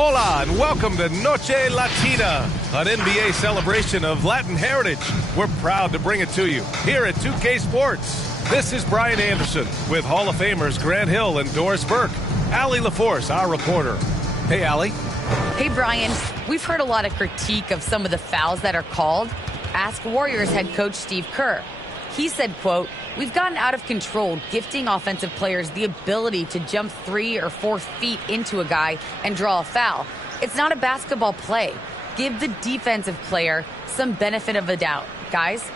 Hola and welcome to Noche Latina, an NBA celebration of Latin heritage. We're proud to bring it to you here at 2K Sports. This is Brian Anderson with Hall of Famers Grant Hill and Doris Burke. Allie LaForce, our reporter. Hey, Allie. Hey, Brian. We've heard a lot of critique of some of the fouls that are called. Ask Warriors head coach Steve Kerr. He said, quote, "We've gotten out of control, gifting offensive players the ability to jump 3 or 4 feet into a guy and draw a foul. It's not a basketball play. Give the defensive player some benefit of the doubt, guys."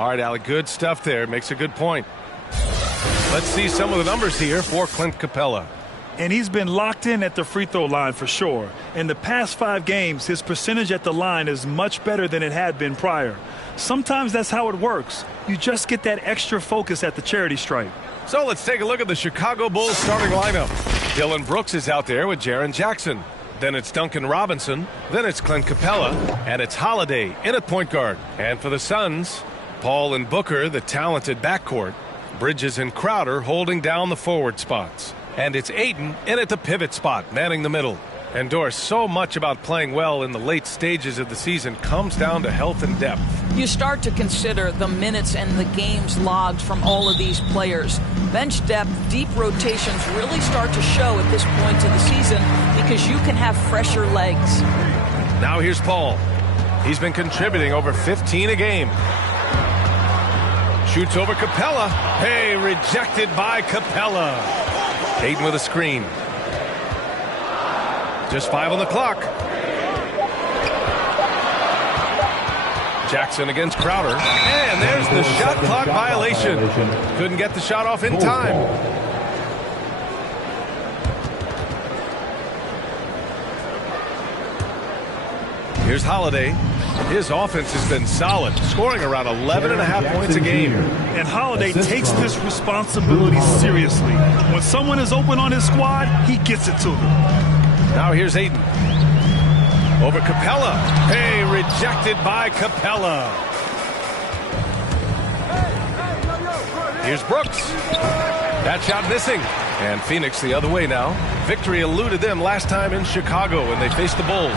All right, Allie, good stuff there. Makes a good point. Let's see some of the numbers here for Clint Capella. And he's been locked in at the free throw line for sure. In the past 5 games, his percentage at the line is much better than it had been prior. Sometimes that's how it works. You just get that extra focus at the charity stripe. So let's take a look at the Chicago Bulls starting lineup. Dillon Brooks is out there with Jaren Jackson. Then it's Duncan Robinson. Then it's Clint Capella. And it's Holiday in at point guard. And for the Suns, Paul and Booker, the talented backcourt. Bridges and Crowder holding down the forward spots. And it's Ayton in at the pivot spot, manning the middle. And Doris, so much about playing well in the late stages of the season comes down to health and depth. You start to consider the minutes and the games logged from all of these players. Bench depth, deep rotations really start to show at this point of the season because you can have fresher legs. Now here's Paul. He's been contributing over 15 a game. Shoots over Capella. Hey, rejected by Capella. Ayton with a screen. Just 5 on the clock. Jackson against Crowder. And there's the shot clock violation. Couldn't get the shot off in time. Here's Holiday. His offense has been solid, scoring around 11.5 points a game. And Holiday takes this responsibility seriously. When someone is open on his squad, he gets it to them. Now here's Ayton. Over Capella. Hey, rejected by Capella. Here's Brooks. That shot missing. And Phoenix the other way now. Victory eluded them last time in Chicago when they faced the Bulls.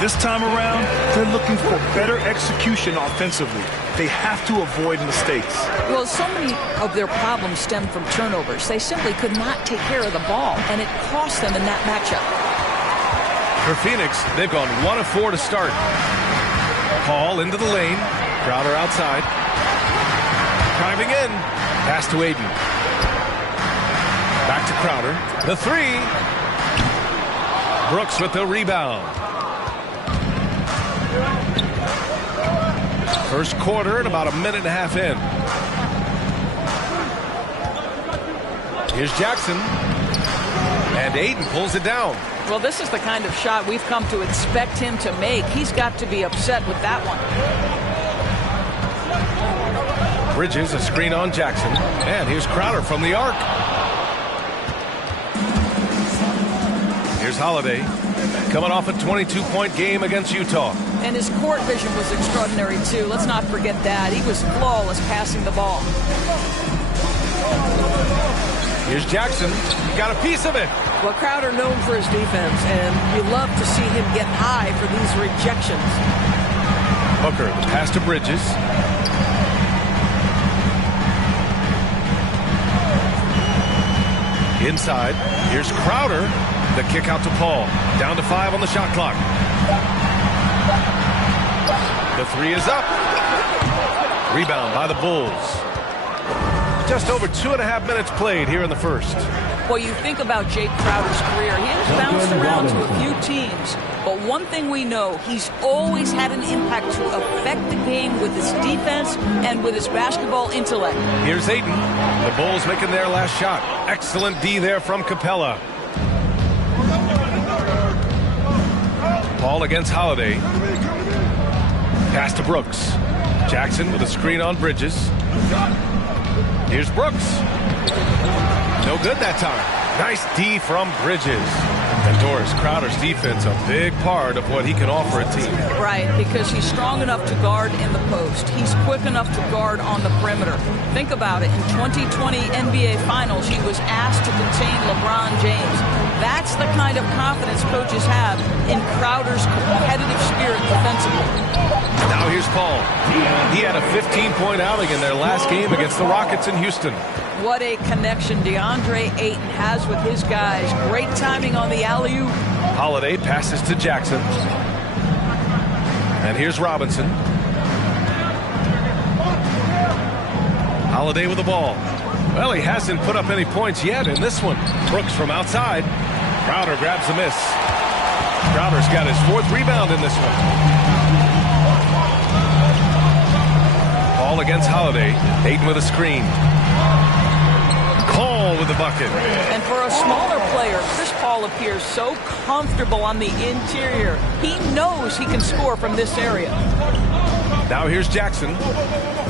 This time around, they're looking for better execution offensively. They have to avoid mistakes. Well, so many of their problems stem from turnovers. They simply could not take care of the ball, and it cost them in that matchup. For Phoenix, they've gone 1 of 4 to start. Paul into the lane. Crowder outside. Driving in. Pass to Ayton. Back to Crowder. The 3. Brooks with the rebound. First quarter and about 1.5 minutes in. Here's Jackson. And Ayton pulls it down. Well, this is the kind of shot we've come to expect him to make. He's got to be upset with that one. Bridges, a screen on Jackson. And here's Crowder from the arc. Here's Holiday. Coming off a 22-point game against Utah. And his court vision was extraordinary, too. Let's not forget that. He was flawless passing the ball. Here's Jackson. He got a piece of it. Well, Crowder known for his defense, and you love to see him get high for these rejections. Booker, the pass to Bridges. Inside. Here's Crowder. The kick out to Paul. Down to 5 on the shot clock. The 3 is up. Rebound by the Bulls. Just over 2.5 minutes played here in the first. Well, you think about Jake Crowder's career. He has bounced around to a few teams. But one thing we know, he's always had an impact to affect the game with his defense and with his basketball intellect. Here's Ayton. The Bulls making their last shot. Excellent D there from Capella. Paul against Holiday. Pass to Brooks. Jackson with a screen on Bridges. Here's Brooks. No good that time. Nice D from Bridges. And Doris, Crowder's defense, a big part of what he can offer a team. Right, because he's strong enough to guard in the post. He's quick enough to guard on the perimeter. Think about it. In 2020 NBA Finals, he was asked to contain LeBron James. That's the kind of confidence coaches have in Crowder's competitive spirit defensively. Now here's Paul. He had a 15-point outing in their last game against the Rockets in Houston. What a connection DeAndre Ayton has with his guys. Great timing on the alley-oop. Holiday passes to Jackson. And here's Robinson. Holiday with the ball. Well, he hasn't put up any points yet in this one. Brooks from outside. Crowder grabs the miss. Crowder's got his 4th rebound in this one. Paul against Holiday. Ayton with a screen. Cole with the bucket. And for a smaller player, Chris Paul appears so comfortable on the interior. He knows he can score from this area. Now here's Jackson,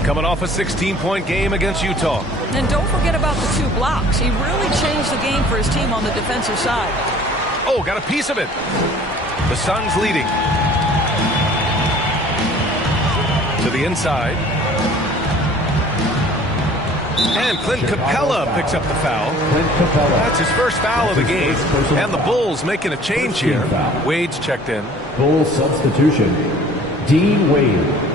coming off a 16-point game against Utah. And don't forget about the 2 blocks. He really changed the game for his team on the defensive side. Oh, got a piece of it. The Suns leading. To the inside. And Clint Capella picks up the foul. That's his first foul of the game. And the Bulls making a change here. Wade's checked in. Bulls substitution. Dean Wade.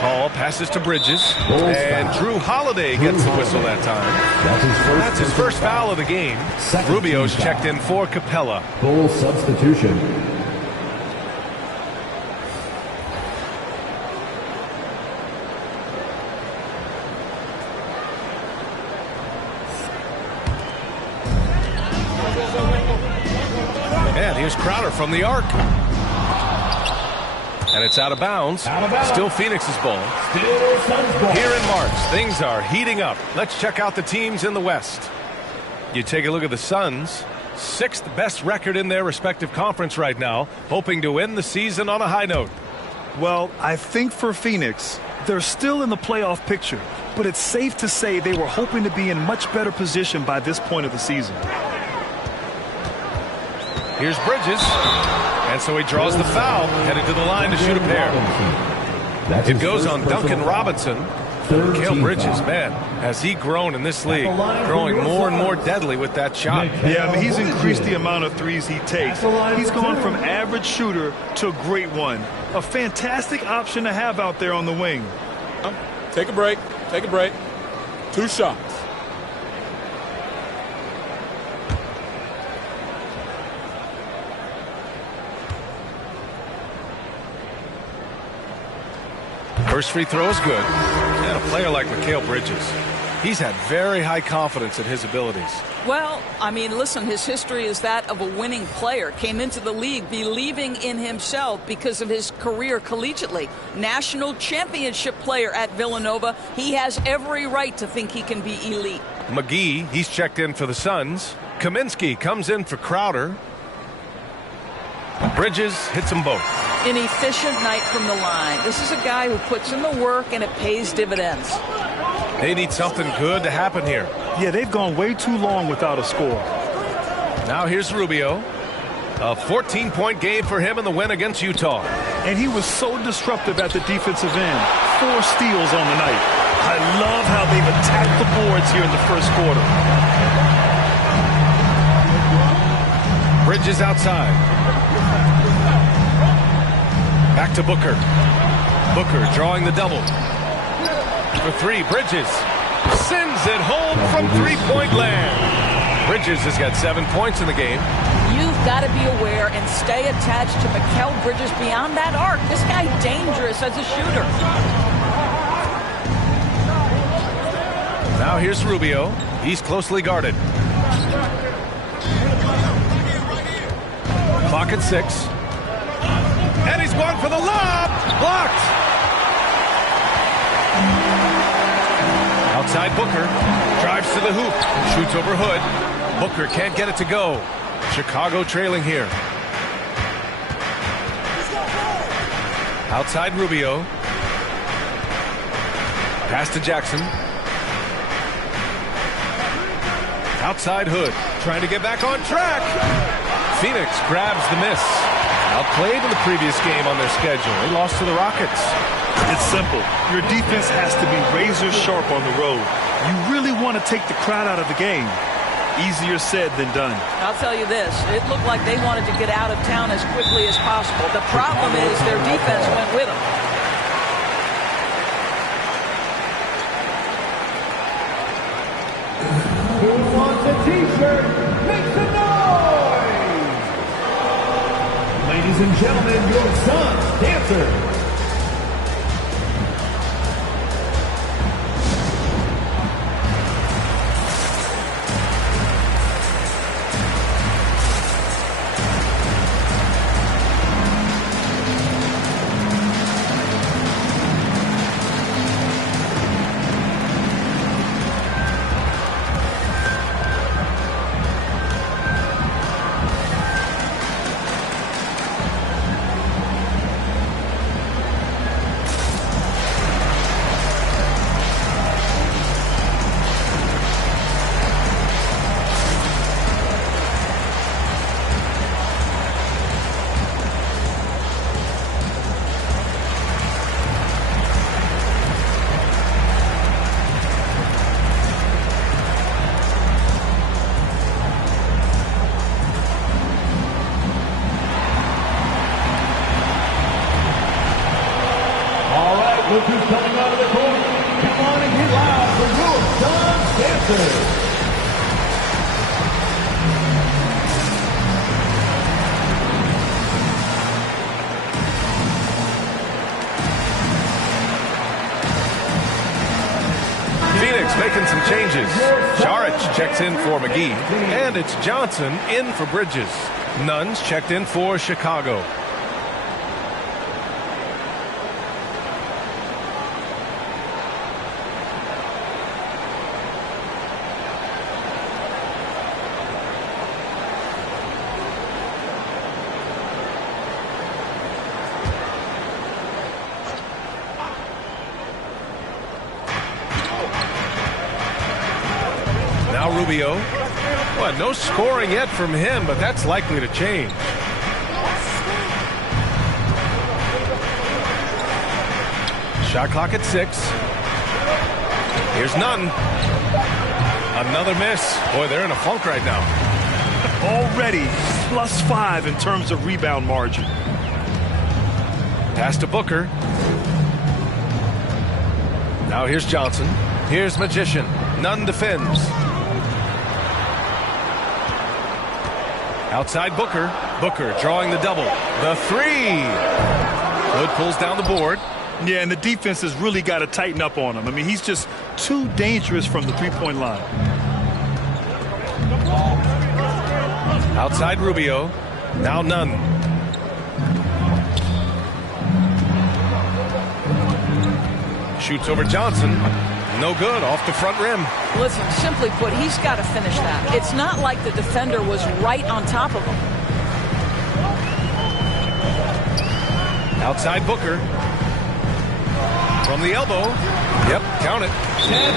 Paul passes to Bridges. And Drew Holiday gets the whistle that time. That's his first foul of the game. Rubio's checked in for Capella. Bulls substitution. And here's Crowder from the arc. And it's out of bounds. Still Phoenix's ball. Here in March, things are heating up. Let's check out the teams in the West. You take a look at the Suns. 6th best record in their respective conference right now, hoping to end the season on a high note. Well, I think for Phoenix, they're still in the playoff picture, but it's safe to say they were hoping to be in much better position by this point of the season. Here's Bridges. And so he draws the foul, headed to the line to shoot a pair. It goes on Duncan Robinson. Mikal Bridges, man, has he grown in this league, growing more and more deadly with that shot. Yeah, I mean, he's increased the amount of threes he takes. He's gone from average shooter to a great one. A fantastic option to have out there on the wing. Take a break. Take a break. 2 shots. First free throw is good. And a player like Mikal Bridges, he's had very high confidence in his abilities. Well, I mean, listen, his history is that of a winning player. Came into the league believing in himself because of his career collegiately. National championship player at Villanova. He has every right to think he can be elite. McGee, he's checked in for the Suns. Kaminsky comes in for Crowder. Bridges hits them both. An efficient night from the line. This is a guy who puts in the work and it pays dividends. They need something good to happen here. Yeah, they've gone way too long without a score. Now here's Rubio. A 14-point game for him in the win against Utah. And he was so disruptive at the defensive end. 4 steals on the night. I love how they've attacked the boards here in the first quarter. Bridges outside. Back to Booker. Booker drawing the double. For 3, Bridges sends it home from 3-point land. Bridges has got 7 points in the game. You've got to be aware and stay attached to Mikal Bridges beyond that arc. This guy's dangerous as a shooter. Now here's Rubio. He's closely guarded. Clock at 6. And he's going for the lob. Blocked. Outside Booker. Drives to the hoop. Shoots over Hood. Booker can't get it to go. Chicago trailing here. Outside Rubio. Pass to Jackson. Outside Hood. Trying to get back on track. Phoenix grabs the miss. Outplayed in the previous game on their schedule. They lost to the Rockets. It's simple. Your defense has to be razor sharp on the road. You really want to take the crowd out of the game. Easier said than done. I'll tell you this. It looked like they wanted to get out of town as quickly as possible. The problem is their defense went with them. Who wants a t-shirt? Make some noise! Ladies and gentlemen, your son's dancer. Look who's coming out of the court. Come on and get loud for your son's dancer. Phoenix making some changes. Saric checks in for McGee, and it's Johnson in for Bridges. Nunn's checked in for Chicago. Now Rubio. Well, no scoring yet from him, but that's likely to change. Shot clock at 6. Here's Nunn. Another miss. Boy, they're in a funk right now. Already +5 in terms of rebound margin. Pass to Booker. Now here's Johnson. Here's Magician. Nunn defends. Outside Booker. Booker drawing the double. The 3. Hood pulls down the board. Yeah, and the defense has really got to tighten up on him. I mean, he's just too dangerous from the three-point line. Outside Rubio. Now Nunn. Shoots over Johnson. No good, off the front rim. Listen, simply put, he's got to finish that. It's not like the defender was right on top of him. Outside Booker. From the elbow. Yep, count it.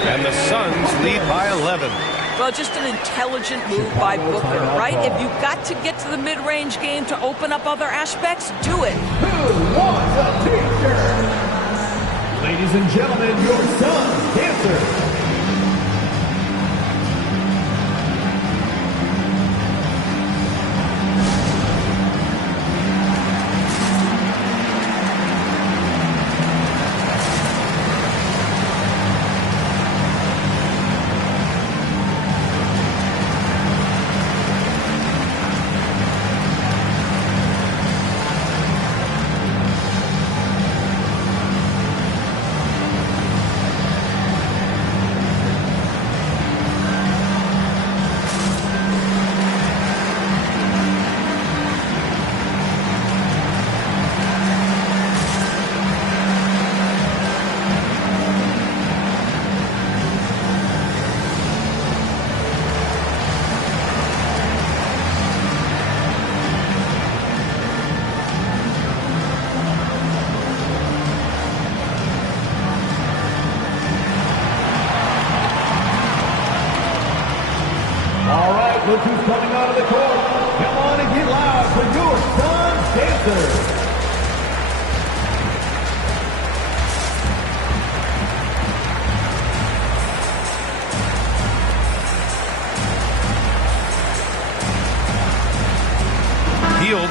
And the Suns lead by 11. Well, just an intelligent move by Booker, right? If you've got to get to the mid-range game to open up other aspects, do it. Who wants a t-shirt? Ladies and gentlemen, your son's dancer.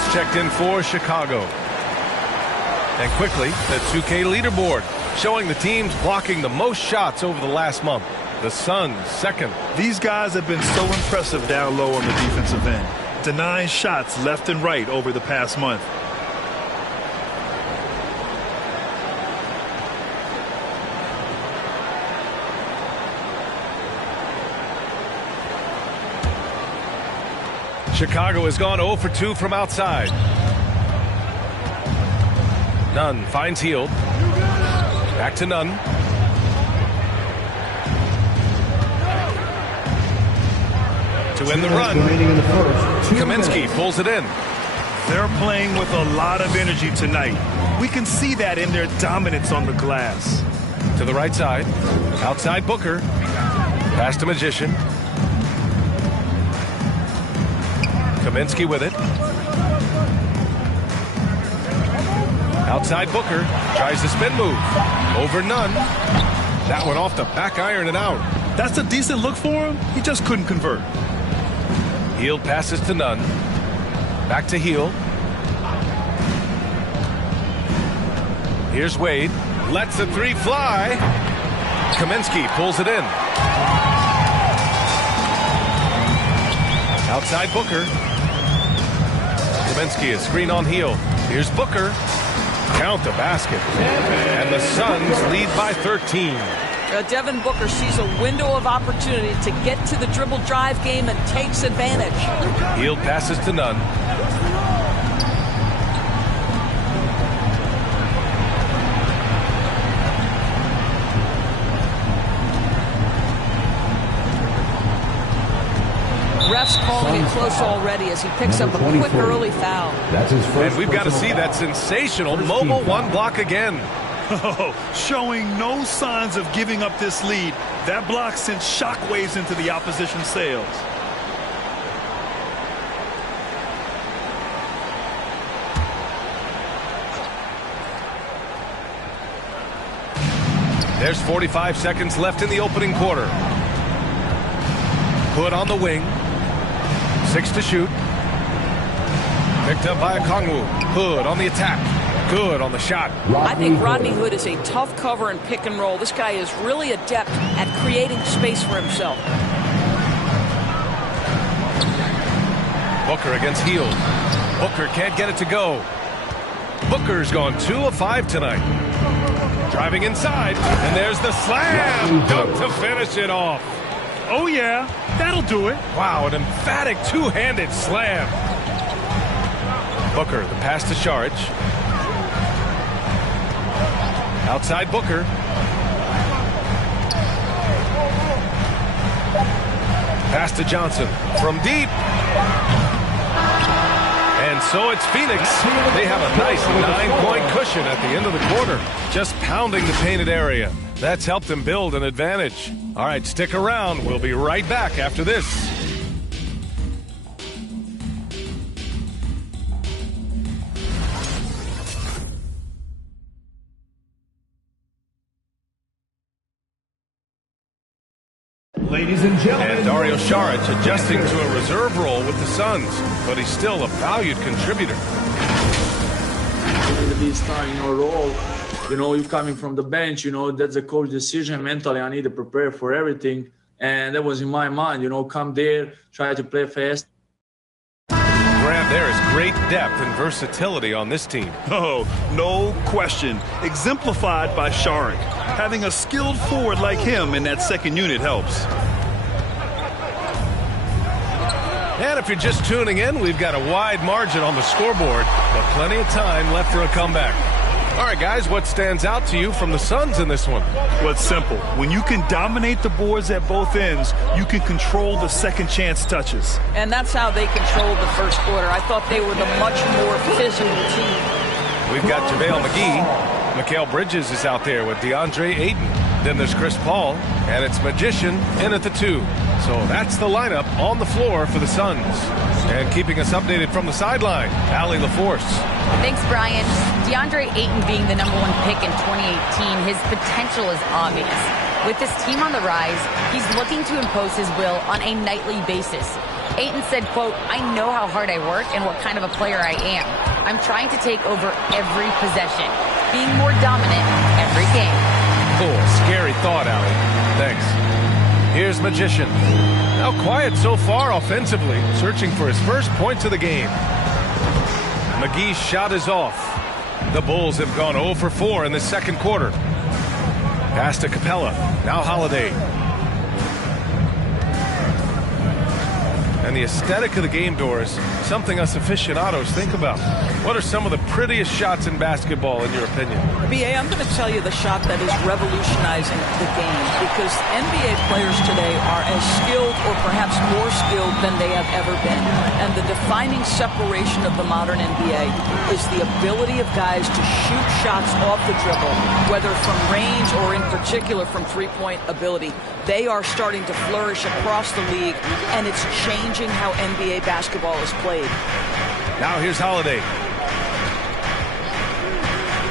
points checked in for Chicago. And quickly, the 2K leaderboard, showing the teams blocking the most shots over the last month. The Suns second. These guys have been so impressive down low on the defensive end, denying shots left and right over the past month. Chicago has gone 0 for 2 from outside. Nunn finds Hield. Back to Nunn. To win the run. Kaminsky pulls it in. They're playing with a lot of energy tonight. We can see that in their dominance on the glass. To the right side. Outside Booker. Pass to Magician. Kaminsky with it. Outside Booker. Tries the spin move. Over Nunn. That one off the back iron and out. That's a decent look for him. He just couldn't convert. Hield passes to Nunn. Back to Hield. Here's Wade. Lets the three fly. Kaminsky pulls it in. Outside Booker. Kaminsky is screen on Hield. Here's Booker. Count the basket. And the Suns lead by 13. Devin Booker sees a window of opportunity to get to the dribble drive game and takes advantage. Hield passes to Nunn. Ref's calling it close already as he picks up a quick early foul. That's his first. And we've got to see that sensational mobile one block again. Oh, showing no signs of giving up this lead. That block sent shockwaves into the opposition sails. There's 45 seconds left in the opening quarter. Hood on the wing. 6 to shoot. Picked up by Okongwu. Hood on the attack. Good on the shot. I think Rodney Hood is a tough cover and pick and roll. This guy is really adept at creating space for himself. Booker against Hield. Booker can't get it to go. Booker's gone 2 of 5 tonight. Driving inside, and there's the slam. Dunk to finish it off. Oh, yeah, that'll do it. Wow, an emphatic two-handed slam. Booker, the pass to Saric. Outside Booker. Pass to Johnson from deep. And so it's Phoenix. They have a nice 9-point cushion at the end of the quarter. Just pounding the painted area. That's helped them build an advantage. All right, stick around. We'll be right back after this. Ladies and gentlemen. And Dario Saric adjusting to a reserve role with the Suns, but he's still a valued contributor. You need to be starting your role. You know, you're coming from the bench, you know, that's a coach decision. Mentally, I need to prepare for everything. And that was in my mind, you know, come there, try to play fast. Graham, there is great depth and versatility on this team. Oh, no question. Exemplified by Saric. Having a skilled forward like him in that second unit helps. And if you're just tuning in, we've got a wide margin on the scoreboard, but plenty of time left for a comeback. All right, guys, what stands out to you from the Suns in this one? Well, it's simple. When you can dominate the boards at both ends, you can control the second chance touches. And that's how they controlled the first quarter. I thought they were the much more physical team. We've got JaVale McGee. Mikal Bridges is out there with DeAndre Ayton. Then there's Chris Paul, and it's Magician in at the 2. So that's the lineup on the floor for the Suns. And keeping us updated from the sideline, Allie LaForce. Thanks, Brian. DeAndre Ayton being the #1 pick in 2018, his potential is obvious. With this team on the rise, he's looking to impose his will on a nightly basis. Ayton said, quote, "I know how hard I work and what kind of a player I am. I'm trying to take over every possession, being more dominant every game." Oh, scary thought, Allie. Thanks. Here's Magician. Now quiet so far offensively, searching for his first points of the game. McGee's shot is off. The Bulls have gone 0 for 4 in the second quarter. Pass to Capella. Now Holiday. And the aesthetic of the game, Doris, something us aficionados think about. What are some of the prettiest shots in basketball, in your opinion? BA, I'm going to tell you the shot that is revolutionizing the game, because NBA players today are as skilled or perhaps more skilled than they have ever been. And the defining separation of the modern NBA is the ability of guys to shoot shots off the dribble, whether from range or in particular from three-point ability. They are starting to flourish across the league, and it's changing how NBA basketball is played. Now here's Holiday.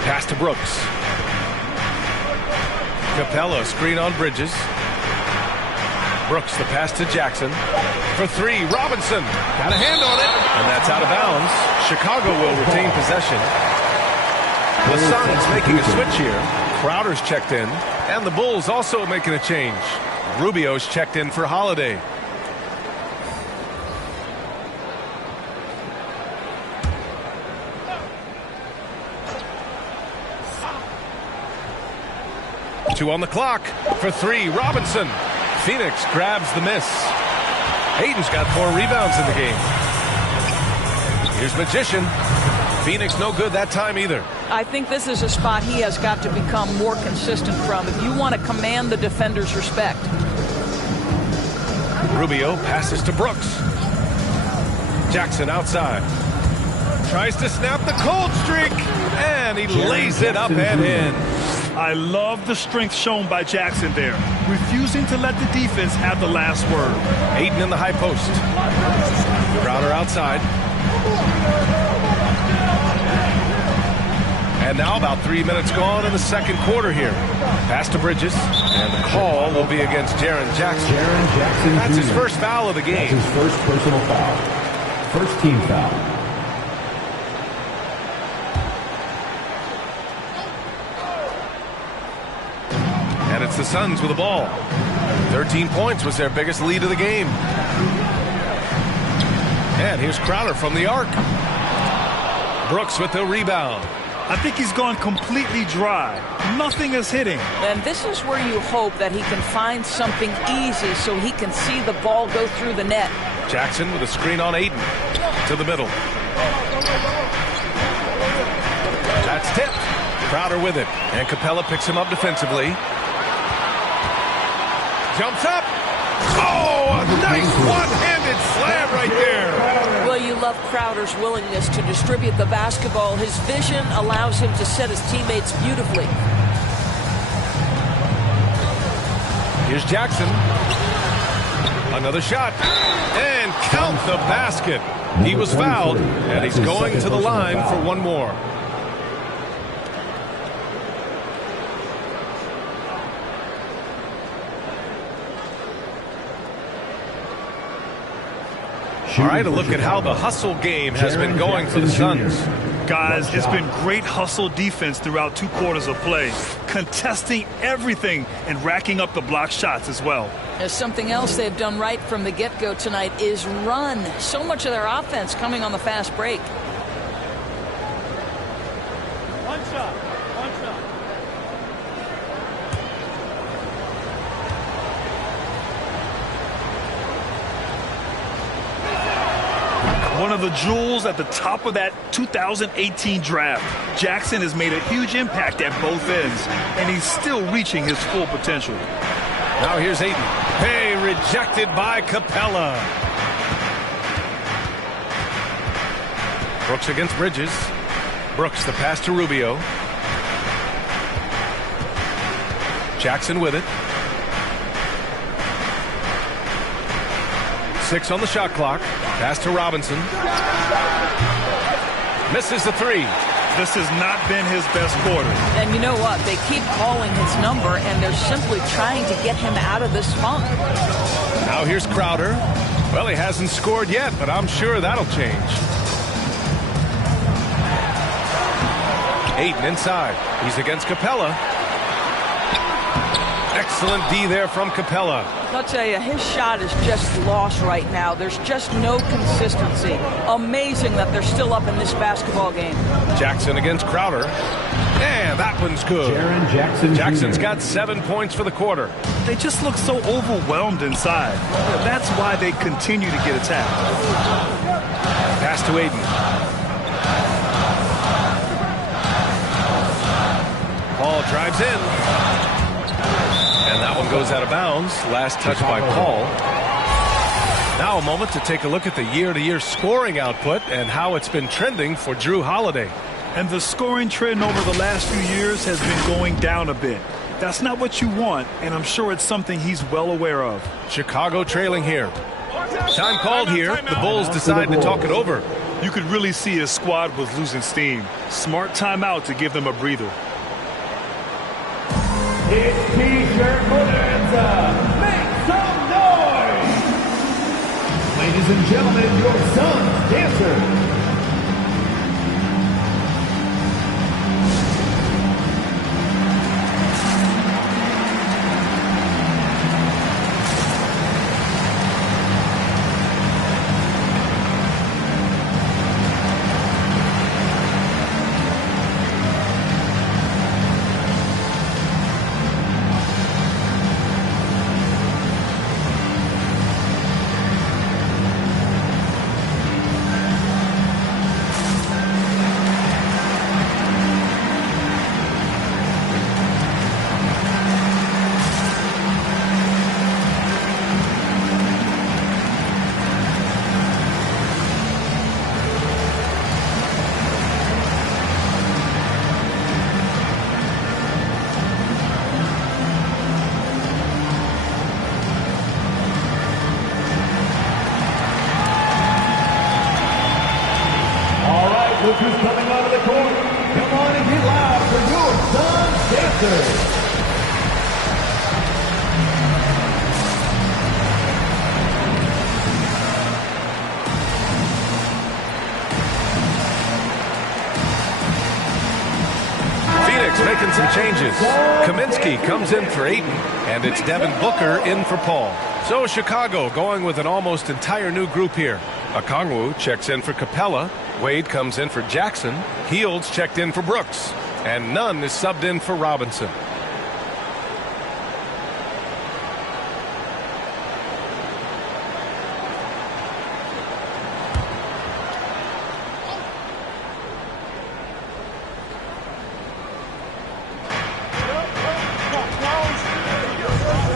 Pass to Brooks. Capella, screen on Bridges. Brooks, the pass to Jackson. For three, Robinson. Got a hand on it. And that's out of bounds. Chicago will retain possession. The Suns making a switch here. Crowder's checked in. And the Bulls also making a change. Rubio's checked in for Holiday. Two on the clock. For three, Robinson. Phoenix grabs the miss. Ayton's got 4 rebounds in the game. Here's Magician. Phoenix no good that time either. I think this is a spot he has got to become more consistent from if you want to command the defender's respect. Rubio passes to Brooks. Jackson outside. Tries to snap the cold streak. And he lays it up and in. I love the strength shown by Jackson there, refusing to let the defense have the last word. Ayton in the high post. Crowder outside. And now about 3 minutes gone in the second quarter here. Pass to Bridges. And the call will be against Jaren Jackson. That's his first foul of the game. That's his first personal foul. First team foul. And it's the Suns with the ball. 13 points was their biggest lead of the game. And here's Crowder from the arc. Brooks with the rebound. I think he's gone completely dry. Nothing is hitting. And this is where you hope that he can find something easy so he can see the ball go through the net. Jackson with a screen on Ayton. To the middle. That's tipped. Crowder with it. And Capella picks him up defensively. Jumps up. Oh, a nice one-handed slam right there. Well, you love Crowder's willingness to distribute the basketball. His vision allows him to set his teammates beautifully. Here's Jackson. Another shot. And count the basket. He was fouled, and he's going to the line for one more. All right, a look at how the hustle game has been going for the Suns. Guys, it's been great hustle defense throughout 2 quarters of play, contesting everything and racking up the block shots as well. There's something else they've done right from the get-go tonight is run. So much of their offense coming on the fast break. One shot. One shot. One of the jewels at the top of that 2018 draft. Jackson has made a huge impact at both ends, and he's still reaching his full potential. Now here's Ayton. Hey, rejected by Capella. Brooks against Bridges. Brooks, the pass to Rubio. Jackson with it. 6 on the shot clock. Pass to Robinson. Misses the 3. This has not been his best quarter. And you know what? They keep calling his number, and they're simply trying to get him out of this funk. Now here's Crowder. Well, he hasn't scored yet, but I'm sure that'll change. Ayton inside. He's against Capella. Excellent D there from Capella. I'll tell you, his shot is just lost right now. There's just no consistency. Amazing that they're still up in this basketball game. Jackson against Crowder. And that one's good. Jackson's got 7 points for the quarter. They just look so overwhelmed inside. That's why they continue to get attacked. Pass to Ayton. Paul drives in. And that one goes out of bounds. Last touch by Paul. Now a moment to take a look at the year-to-year scoring output and how it's been trending for Jrue Holiday. And the scoring trend over the last few years has been going down a bit. That's not what you want, and I'm sure it's something he's well aware of. Chicago trailing here. Time called here. The Bulls decide to talk it over. You could really see his squad was losing steam. Smart timeout to give them a breather. It's T-shirt bonanza. Make some noise. Ladies and gentlemen, your son's dancer. Look who's coming out of the court. Come on and get loud for your son's dancer. Phoenix making some changes. Kaminsky comes in for Ayton, and it's Devin Booker in for Paul. So Chicago going with an almost entire new group here. Okongwu checks in for Capella. Wade comes in for Jackson. Hields checked in for Brooks. And Nunn is subbed in for Robinson.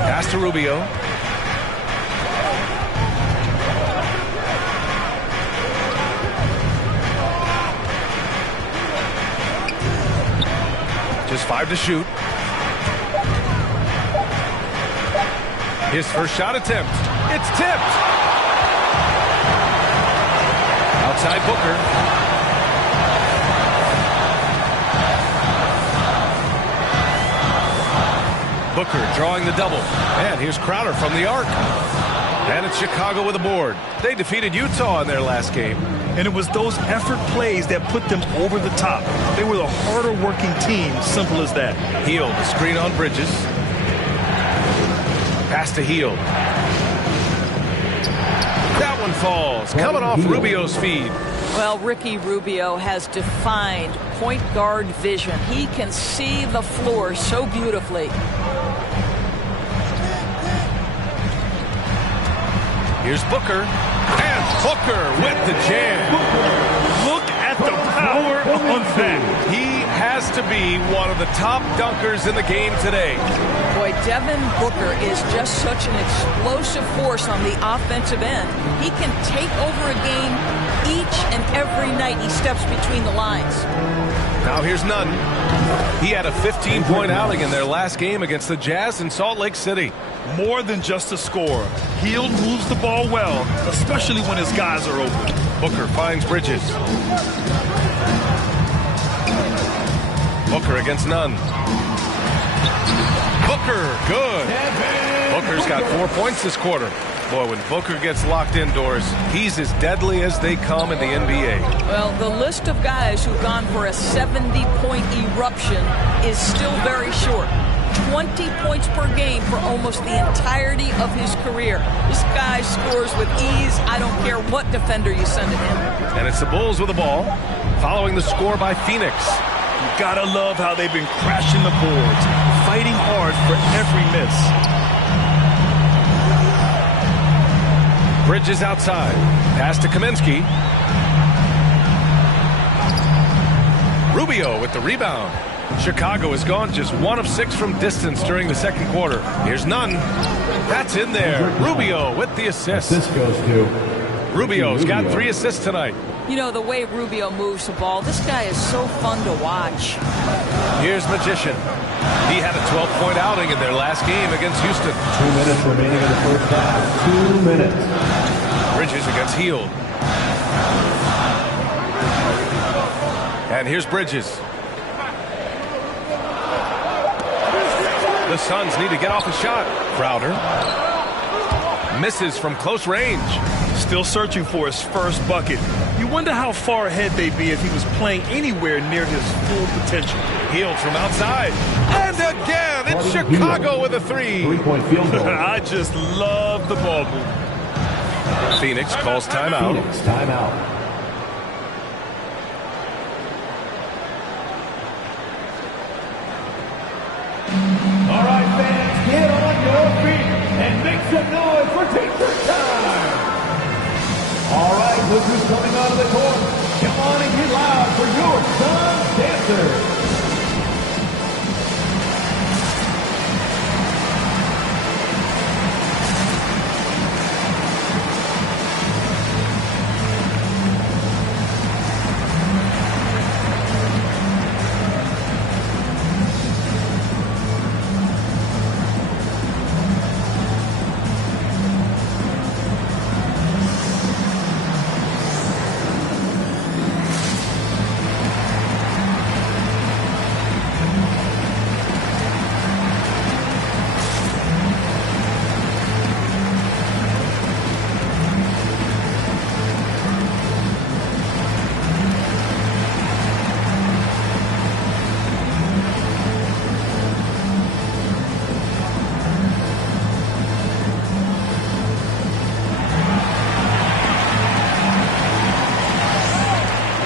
Pass to Rubio. Just 5 to shoot. His first shot attempt. It's tipped. Outside Booker. Booker drawing the double. And here's Crowder from the arc. And it's Chicago with a board. They defeated Utah in their last game. And it was those effort plays that put them over the top. They were the harder working team, simple as that. Hield, screen on Bridges. Pass to Hield. That one falls, coming off Rubio's feed. Well, Ricky Rubio has defined point guard vision. He can see the floor so beautifully. Here's Booker. And Booker with the jam. Look at the power on that. He has to be one of the top dunkers in the game today. Boy, Devin Booker is just such an explosive force on the offensive end. He can take over a game each and every night he steps between the lines. Now here's Nunn. He had a 15-point outing in their last game against the Jazz in Salt Lake City. More than just a scorer. Hield moves the ball well, especially when his guys are open. Booker finds Bridges. Booker against Nunn. Booker, good. Booker's got 4 points this quarter. Boy, when Booker gets locked indoors, he's as deadly as they come in the NBA. Well, the list of guys who've gone for a 70-point eruption is still very short. 20 points per game for almost the entirety of his career. This guy scores with ease. I don't care what defender you send at him. And it's the Bulls with the ball, following the score by Phoenix. You gotta love how they've been crashing the boards, fighting hard for every miss. Bridges outside. Pass to Kaminsky. Rubio with the rebound. Chicago has gone just 1 of 6 from distance during the second quarter. Here's none. That's in there. Rubio with the assist. This goes to Rubio's got 3 assists tonight. You know, the way Rubio moves the ball, this guy is so fun to watch. Here's Magician. He had a 12-point outing in their last game against Houston. 2 minutes remaining in the first half. 2 minutes. Bridges against Hield. And here's Bridges. The Suns need to get off a shot. Crowder misses from close range. Still searching for his first bucket. You wonder how far ahead they'd be if he was playing anywhere near his full potential. Hield from outside. And again, it's Chicago with a 3. 3-point field goal. I just love the ball movement. Phoenix calls timeout. Phoenix timeout. All right, fans, get on your feet and make some noise for T-shirt time. All right, look who's coming out of the court. Come on and get loud for your Suns dancers.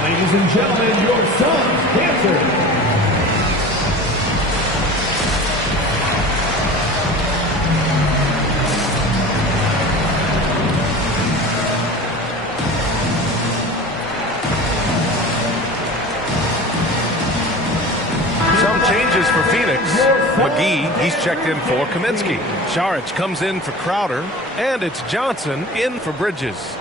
Ladies and gentlemen, your Suns dancers. Some changes for Phoenix. McGee, he's checked in for Kaminsky. Saric comes in for Crowder. And it's Johnson in for Bridges.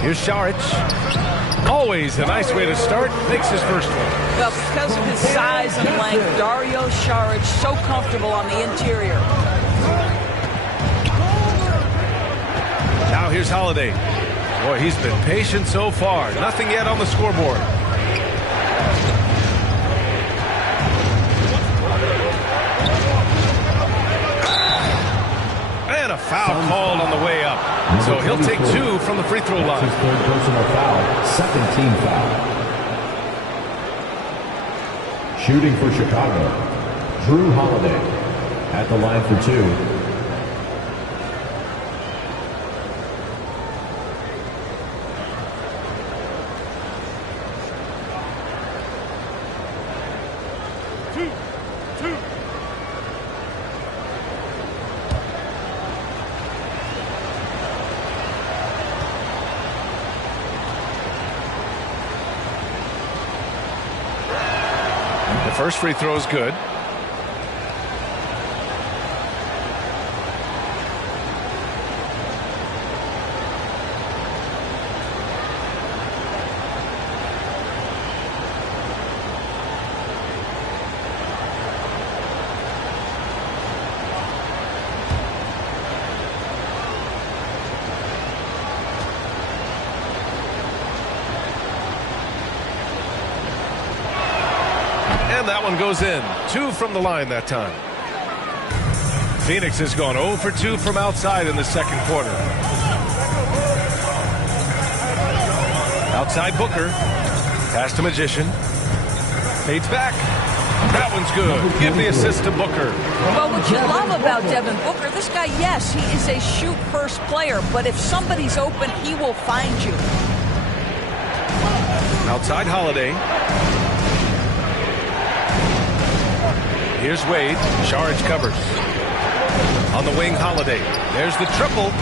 Here's Saric. Always a nice way to start. Makes his first one. Well, because of his size and length, Dario Saric so comfortable on the interior. Now here's Holiday. Boy, he's been patient so far. Nothing yet on the scoreboard. And a foul called on the way up. So he'll take 2 from the free throw line. His third personal foul, second team foul. Shooting for Chicago, Drew Holiday at the line for 2. First free throw is good. And that one goes in. 2 from the line that time. Phoenix has gone 0 for 2 from outside in the second quarter. Outside Booker. Pass to Magician. Fades back. That one's good. Give the assist to Booker. Well, what you love about Devin Booker, this guy, yes, he is a shoot-first player, but if somebody's open, he will find you. Outside Holiday. Here's Wade. Saric covers. On the wing, Holiday. There's the triple.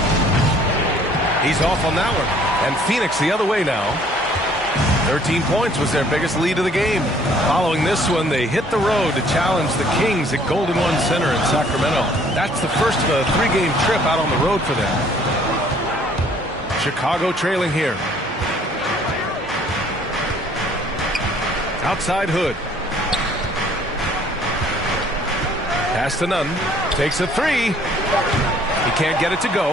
He's off on that one. And Phoenix the other way now. 13 points was their biggest lead of the game. Following this one, they hit the road to challenge the Kings at Golden One Center in Sacramento. That's the first of a 3-game trip out on the road for them. Chicago trailing here. Outside Hood. Pass to Nunn. Takes a 3. He can't get it to go.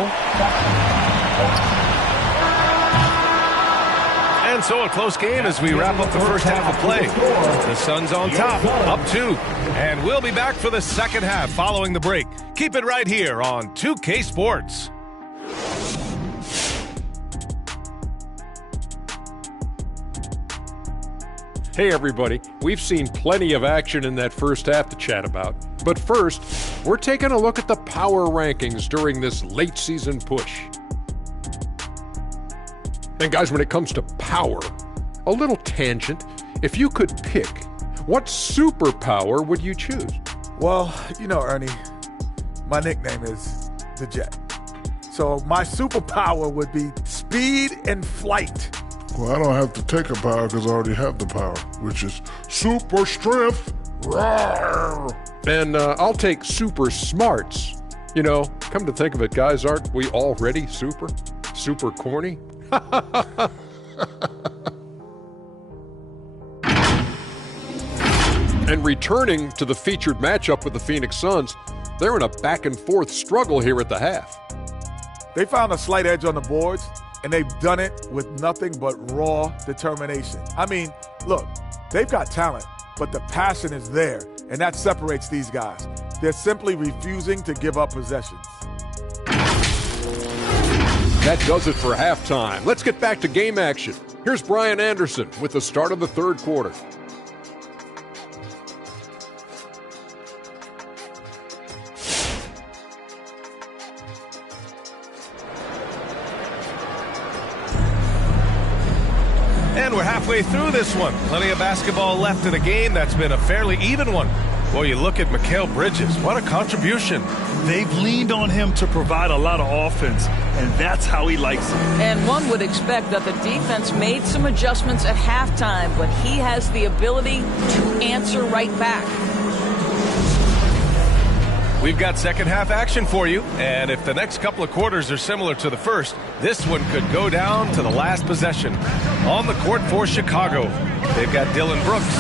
And so a close game as we wrap up the first half of play. The Suns on top, up 2. And we'll be back for the second half following the break. Keep it right here on 2K Sports. Hey everybody, we've seen plenty of action in that first half to chat about. But first, we're taking a look at the power rankings during this late season push. And guys, when it comes to power, a little tangent, if you could pick, what superpower would you choose? Well, you know, Ernie, my nickname is the Jet. So my superpower would be speed and flight. Well, I don't have to take a power because I already have the power, which is super strength. Rawr. And I'll take super smarts. You know, come to think of it, guys, aren't we already super corny? And returning to the featured matchup with the Phoenix Suns, they're in a back-and-forth struggle here at the half. They found a slight edge on the boards, and they've done it with nothing but raw determination. I mean, look, they've got talent, but the passion is there, and that separates these guys. They're simply refusing to give up possessions. That does it for halftime. Let's get back to game action. Here's Brian Anderson with the start of the third quarter. And we're halfway through this one. Plenty of basketball left in a game that's been a fairly even one. Boy, you look at Mikal Bridges. What a contribution. They've leaned on him to provide a lot of offense, and that's how he likes it. And one would expect that the defense made some adjustments at halftime, but he has the ability to answer right back. We've got second half action for you, and if the next couple of quarters are similar to the first, this one could go down to the last possession. On the court for Chicago, they've got Dylan Brooks.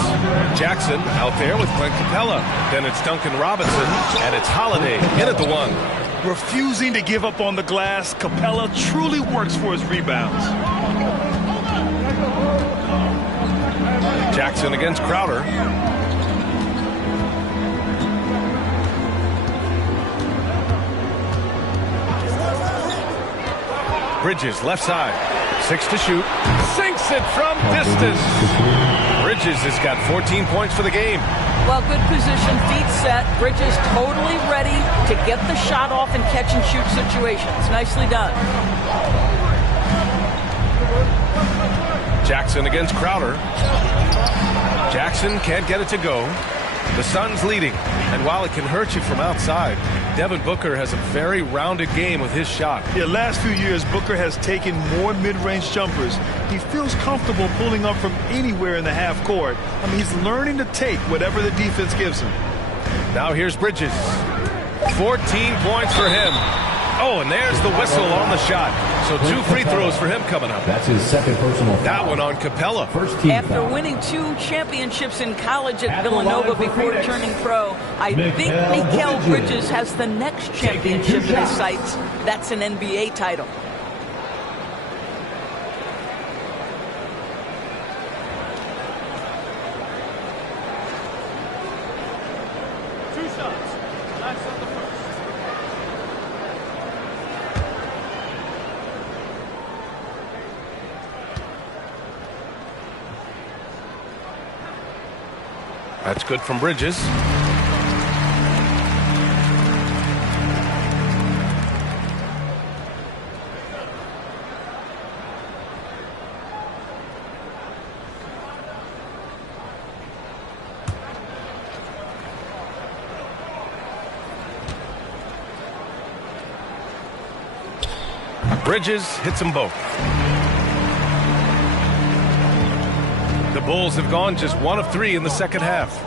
Jackson out there with Clint Capella. Then it's Duncan Robinson, and it's Holiday in at the 1. Refusing to give up on the glass, Capella truly works for his rebounds. Jackson against Crowder. Bridges, left side. 6 to shoot. Sinks it from distance. Bridges has got 14 points for the game. Well, good position, feet set. Bridges totally ready to get the shot off in catch-and-shoot situations. Nicely done. Jackson against Crowder. Jackson can't get it to go. The Suns leading, and while it can hurt you from outside, Devin Booker has a very rounded game with his shot. Yeah, last few years, Booker has taken more mid-range jumpers. He feels comfortable pulling up from anywhere in the half court. I mean, he's learning to take whatever the defense gives him. Now here's Bridges. 14 points for him. Oh, and there's the whistle on the shot. So 2 free throws for him coming up. That's his second personal foul. That one on Capella. First team After foul. winning 2 championships in college at Villanova before turning pro, I think Mikal Bridges has the next championship in his sights. That's an NBA title. That's good from Bridges. Bridges hits them both. The Bulls have gone just 1 of 3 in the second half.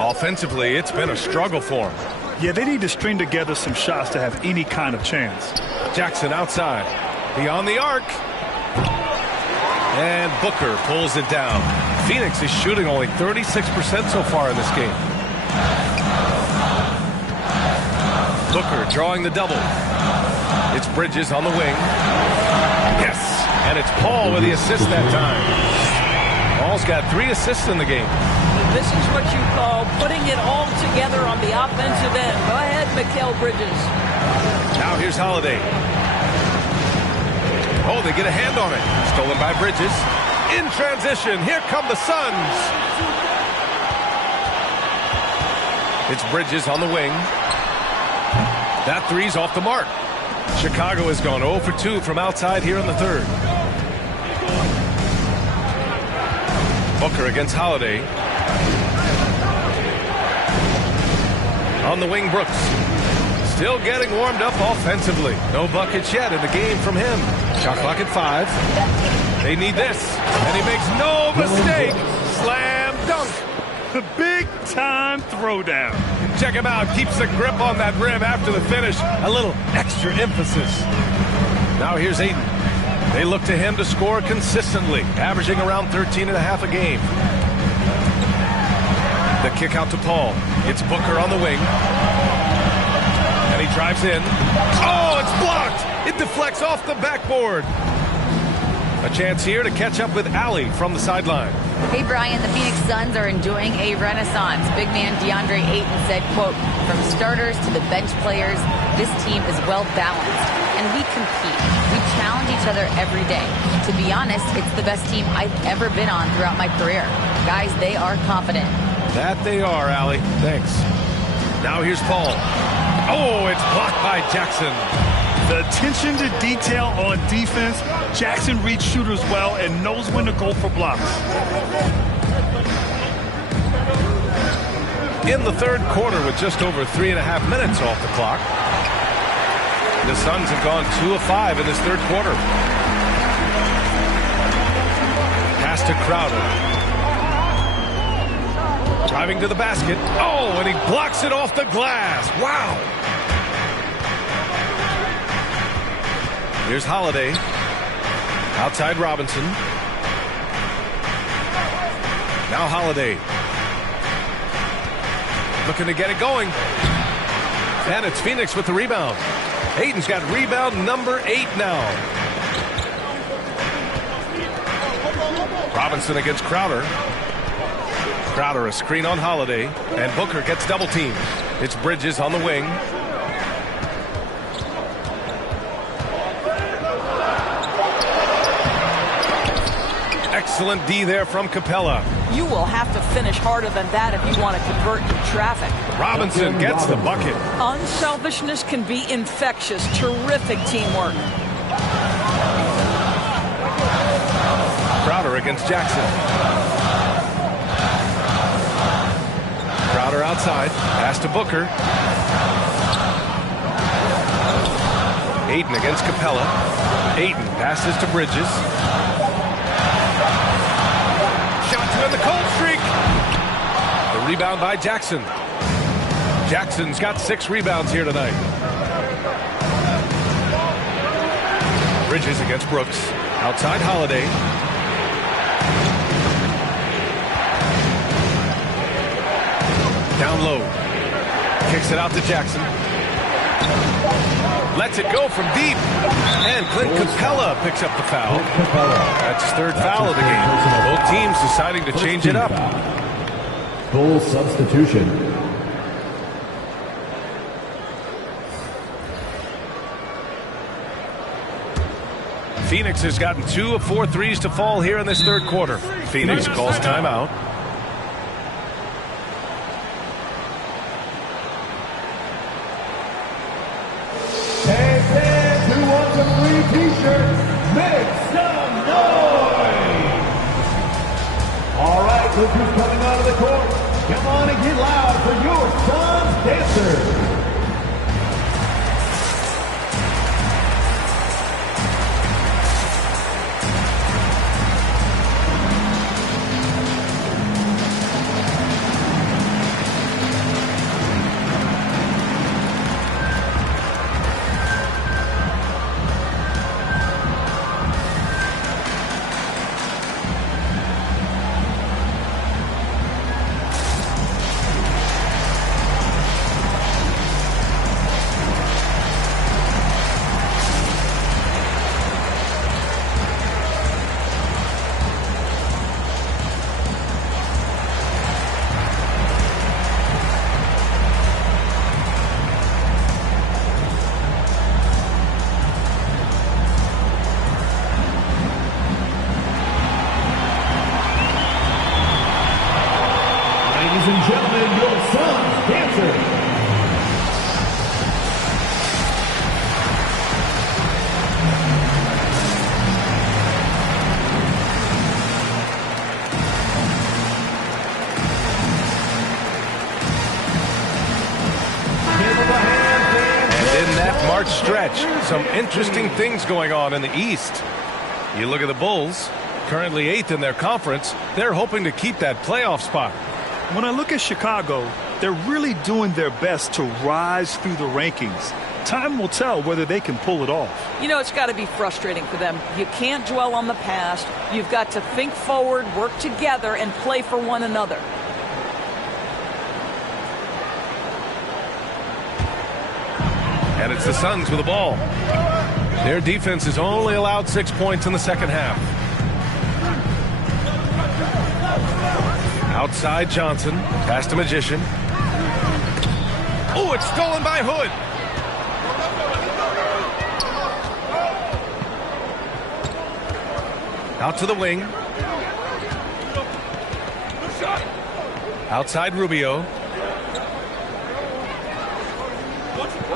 Offensively, it's been a struggle for them. Yeah, they need to string together some shots to have any kind of chance. Jackson outside. Beyond the arc. And Booker pulls it down. Phoenix is shooting only 36% so far in this game. Booker drawing the double. It's Bridges on the wing. Yes, and it's Paul with the assist that time. Paul's got 3 assists in the game. This is what you call putting it all together on the offensive end. Go ahead, Mikal Bridges. Now here's Holiday. Oh, they get a hand on it. Stolen by Bridges. In transition, here come the Suns. It's Bridges on the wing. That three's off the mark. Chicago has gone 0 for 2 from outside here in the third. Booker against Holiday. On the wing, Brooks. Still getting warmed up offensively. No buckets yet in the game from him. Shot clock at 5. They need this. And he makes no mistake. Slam dunk. The big-time throwdown. Check him out. Keeps the grip on that rim after the finish. A little extra emphasis. Now here's Ayton. They look to him to score consistently, averaging around 13.5 a game. The kick out to Paul. It's Booker on the wing. And he drives in. Oh, it's blocked. It deflects off the backboard. A chance here to catch up with Allie from the sideline. Hey, Brian, the Phoenix Suns are enjoying a renaissance. Big man DeAndre Ayton said, quote, from starters to the bench players, this team is well balanced, and we compete. We challenge each other every day. To be honest, it's the best team I've ever been on throughout my career. Guys, they are confident. That they are, Allie. Thanks. Now here's Paul. Oh, it's blocked by Jackson. The attention to detail on defense. Jackson reads shooters well and knows when to go for blocks. In the third quarter with just over 3.5 minutes off the clock. The Suns have gone 2 of 5 in this third quarter. Pass to Crowder. Driving to the basket. Oh, and he blocks it off the glass. Wow. Here's Holiday. Outside Robinson. Now Holiday. Looking to get it going. And it's Phoenix with the rebound. Ayton's got rebound number 8 now. Robinson against Crowder. Crowder a screen on Holiday. And Booker gets double teamed. It's Bridges on the wing. Excellent D there from Capella. You will have to finish harder than that if you want to convert in traffic. Robinson gets the bucket. Unselfishness can be infectious. Terrific teamwork. Crowder against Jackson. Crowder outside. Pass to Booker. Ayton against Capella. Ayton passes to Bridges. In the cold streak. The rebound by Jackson. Jackson's got 6 rebounds here tonight. Bridges against Brooks. Outside Holiday. Down low. Kicks it out to Jackson. Lets it go from deep. And Clint Capella picks up the foul. That's his 3rd foul of the game. Both teams deciding to change it up. Full substitution. Phoenix has gotten 2 of 4 threes to fall here in this third quarter. Phoenix calls timeout. T-shirt, make some noise! All right, look who's coming onto the court. Come on and get loud for your Suns dancers. Ladies and gentlemen, your Suns dancers. And in that March stretch, some interesting things going on in the East. You look at the Bulls, currently 8th in their conference. They're hoping to keep that playoff spot. When I look at Chicago, they're really doing their best to rise through the rankings. Time will tell whether they can pull it off. You know, it's got to be frustrating for them. You can't dwell on the past. You've got to think forward, work together, and play for one another. And it's the Suns with the ball. Their defense has only allowed 6 points in the second half. Outside Johnson, pass to Magician. Oh, it's stolen by Hood. Out to the wing. Outside Rubio.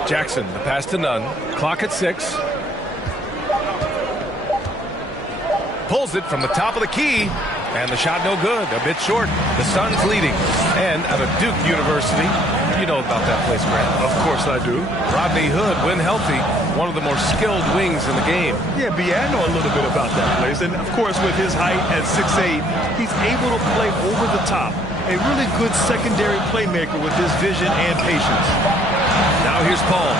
Jackson, the pass to Nunn. Clock at 6. Pulls it from the top of the key. And the shot no good, a bit short. The Suns leading. And out of Duke University, you know about that place, Grant. Of course I do. Rodney Hood, when healthy, one of the more skilled wings in the game. Yeah, B, I know a little bit about that place. And, of course, with his height at 6'8", he's able to play over the top. A really good secondary playmaker with his vision and patience. Now here's Paul.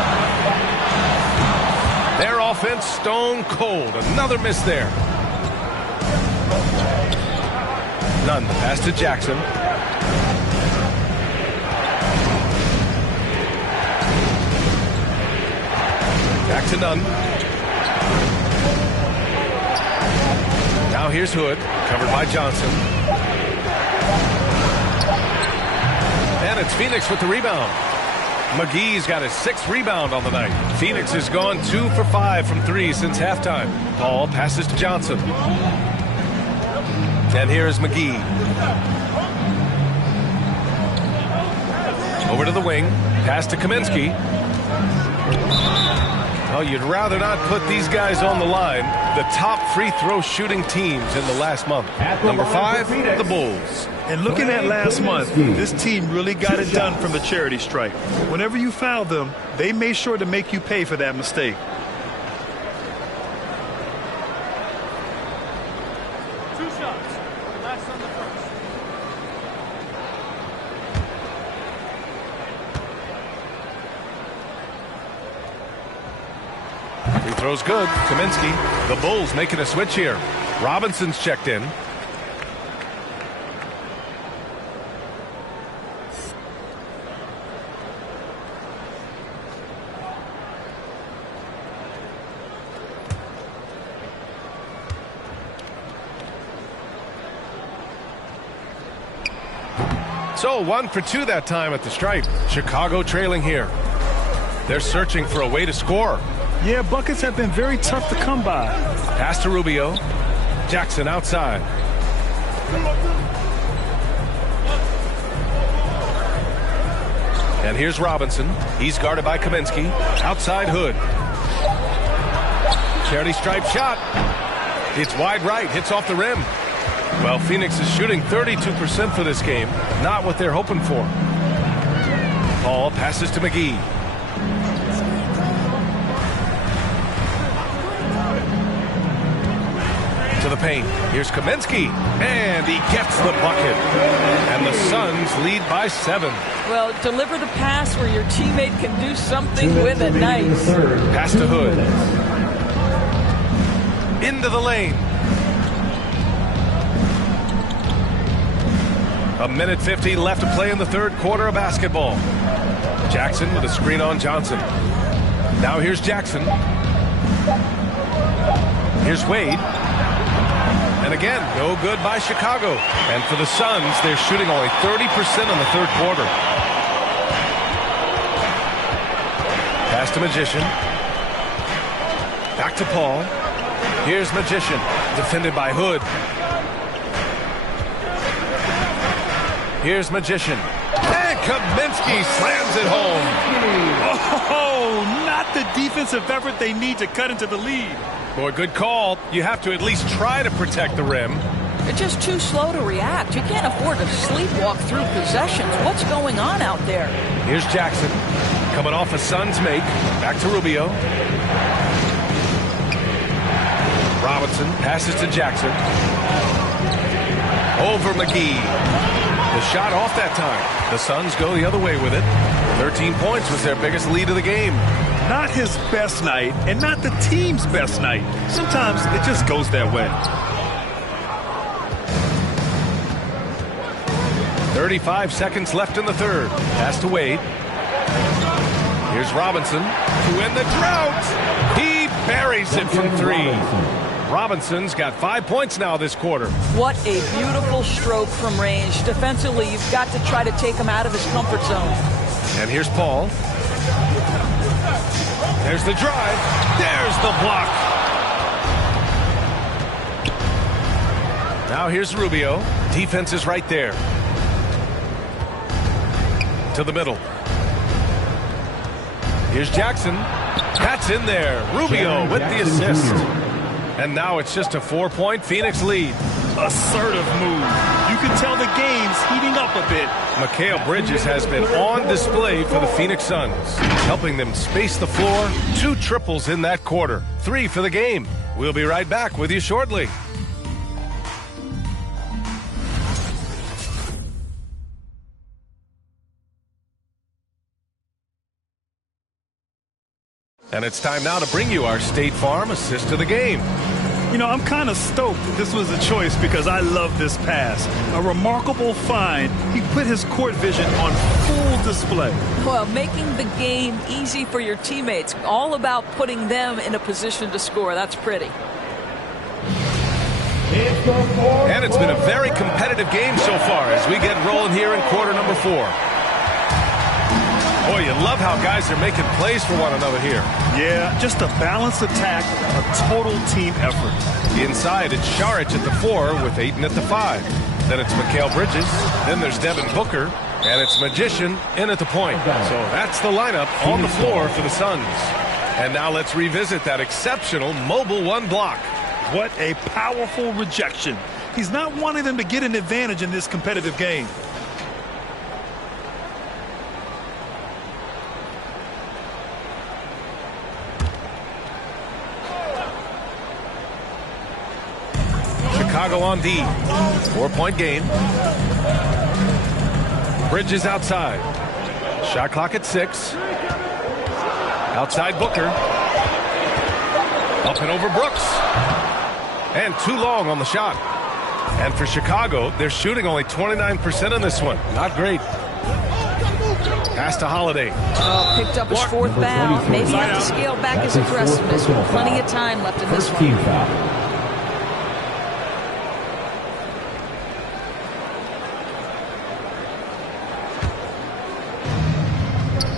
Their offense stone cold. Another miss there. Nunn, the pass to Jackson. Back to Nunn. Now here's Hood, covered by Johnson. And it's Phoenix with the rebound. McGee's got his 6th rebound on the night. Phoenix has gone 2 for 5 from 3 since halftime. Paul passes to Johnson. And here's McGee. Over to the wing. Pass to Kaminsky. Oh, you'd rather not put these guys on the line. The top free throw shooting teams in the last month. Number 5, the Bulls. And looking at last month, this team really got it done from the charity stripe. Whenever you foul them, they made sure to make you pay for that mistake. Free throw's good. Kaminsky. The Bulls making a switch here. Robinson's checked in. So 1 for 2 that time at the stripe. Chicago trailing here. They're searching for a way to score. Yeah, buckets have been very tough to come by. Pass to Rubio. Jackson outside. And here's Robinson. He's guarded by Kaminsky. Outside Hood. Charity stripe shot. It's wide right, hits off the rim. Well, Phoenix is shooting 32% for this game. Not what they're hoping for. Paul passes to McGee. To the paint. Here's Kaminsky. And he gets the bucket. And the Suns lead by 7. Well, deliver the pass where your teammate can do something with it. Nice. Pass to Hood. Into the lane. 1:50 left to play in the third quarter of basketball. Jackson with a screen on Johnson. Now here's Jackson. Here's Wade. And again, no good by Chicago. And for the Suns, they're shooting only 30% in the third quarter. Pass to Magician. Back to Paul. Here's Magician, defended by Hood. Here's Magician. And Kaminsky slams it home. Oh, not the defensive effort they need to cut into the lead. Boy, good call. You have to at least try to protect the rim. They're just too slow to react. You can't afford to sleepwalk through possessions. What's going on out there? Here's Jackson, coming off a Suns make. Back to Rubio. Robinson passes to Jackson. Over McGee. The shot off that time. The Suns go the other way with it. 13 points was their biggest lead of the game. Not his best night, and not the team's best night. Sometimes it just goes that way. 35 seconds left in the third. Pass to Wade. Here's Robinson to end the drought. He buries it from 3. Robinson's got 5 points now this quarter. What a beautiful stroke from range. Defensively, you've got to try to take him out of his comfort zone. And here's Paul. There's the drive. There's the block. Now here's Rubio. Defense is right there. To the middle. Here's Jackson. That's in there. Rubio with the assist. And now it's just a 4-point Phoenix lead. Assertive move. You can tell the game's heating up a bit. Mikal Bridges has been on display for the Phoenix Suns, helping them space the floor. 2 triples in that quarter. 3 for the game. We'll be right back with you shortly. And it's time now to bring you our State Farm assist to the game. You know, I'm kind of stoked that this was a choice because I love this pass. A remarkable find. He put his court vision on full display. Well, making the game easy for your teammates. All about putting them in a position to score. That's pretty. And it's been a very competitive game so far as we get rolling here in quarter number 4. Boy, you love how guys are making plays for one another here. Yeah, just a balanced attack, a total team effort. Inside, it's Šarić at the 4 with Ayton at the 5. Then it's Mikal Bridges. Then there's Devin Booker. And it's Magician in at the point. So that's the lineup on the floor for the Suns. And now let's revisit that exceptional mobile 1 block. What a powerful rejection. He's not wanting them to get an advantage in this competitive game. Chicago on D. 4-point game. Bridges outside. Shot clock at 6. Outside Booker. Up and over Brooks. And too long on the shot. And for Chicago, they're shooting only 29% in this one. Not great. Pass to Holiday. Picked up his 4th foul. Maybe have to scale back his aggressiveness with plenty of time left in this one.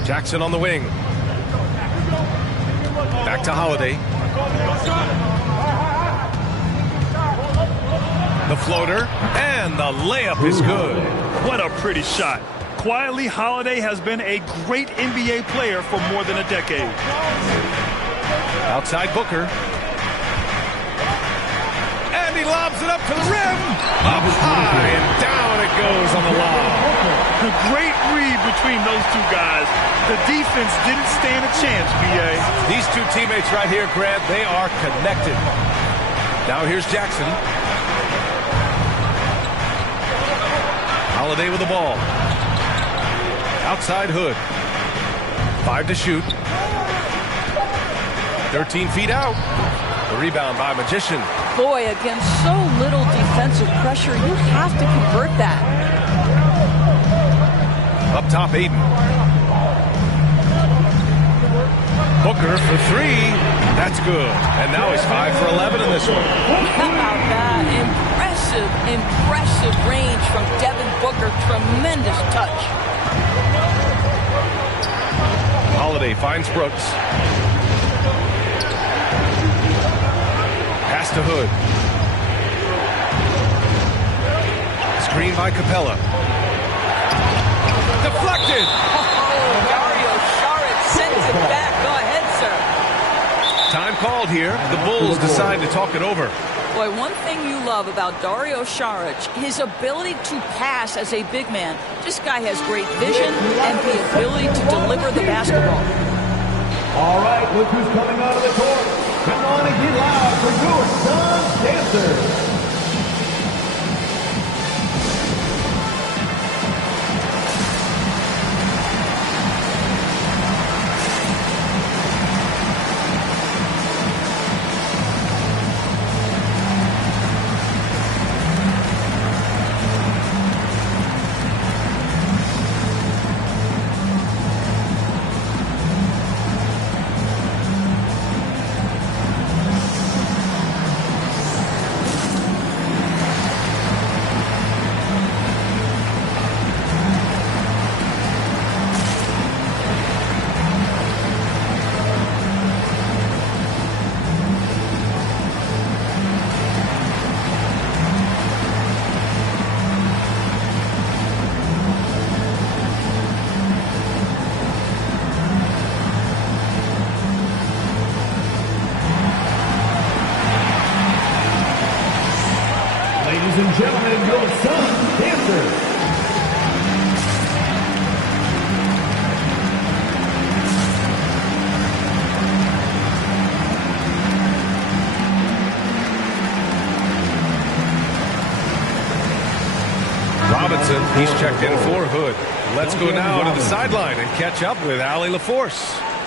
Jackson on the wing. Back to Holiday. The floater, and the layup is good. What a pretty shot. Quietly, Holiday has been a great NBA player for more than a decade. Outside Booker. And he lobs it up to the rim. Up high and down it goes on the lob. A great read between those two guys. The defense didn't stand a chance, B.A. These two teammates right here, Grant, they are connected. Now here's Jackson. Holiday with the ball. Outside Hood. 5 to shoot. 13 feet out. The rebound by Magician. Boy, against so little defensive pressure, you have to convert that. Up top, Aiden. Booker for 3. That's good. And now he's 5 for 11 in this one. How about that? Impressive range from Devin Booker. Tremendous touch. Holiday finds Brooks. Pass to Hood. Screen by Capella. Deflected. Dario Saric sends it back. Go ahead, sir. Time called here. The Bulls decide to talk it over. Boy, one thing you love about Dario Saric, his ability to pass as a big man. This guy has great vision and the ability to deliver the basketball. All right, look who's coming out of the court. Come on and get loud for your Suns dancers. Ladies and gentlemen, your Suns dancers. Robinson, he's checked in for Hood. Let's go now to the sideline and catch up with Allie LaForce.